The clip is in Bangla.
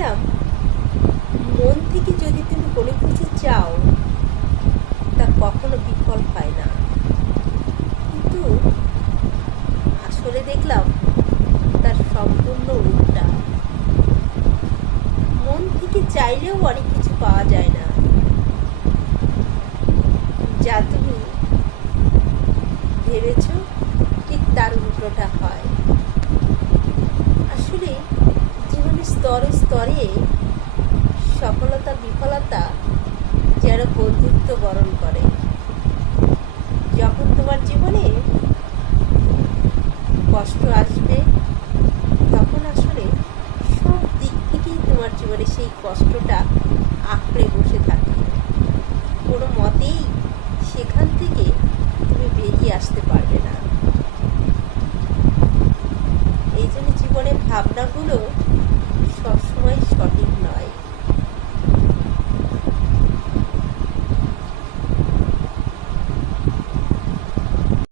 বলেছিলাম মন থেকে যদি তুমি কোনো কিছু চাও তা কখনো বিফল হয় না, কিন্তু আসলে দেখলাম তার সম্পূর্ণ উল্টা। মন থেকে চাইলেও অনেক কিছু পাওয়া যায় না, যা তুমি ভেবেছ ঠিক তার উল্টোটা হয়। আসলে জীবনের স্তরে স্তরে সফলতা বিফলতা যেন বন্ধুত্ব বরণ করে। যখন তোমার জীবনে কষ্ট আসবে তখন আসলে সব দিক থেকেই তোমার জীবনে সেই কষ্টটা আঁকড়ে বসে থাকে, কোনো মতেই সেখান থেকে তুমি বেরিয়ে আসতে পারবে না। এই জন্য জীবনের ভাবনাগুলো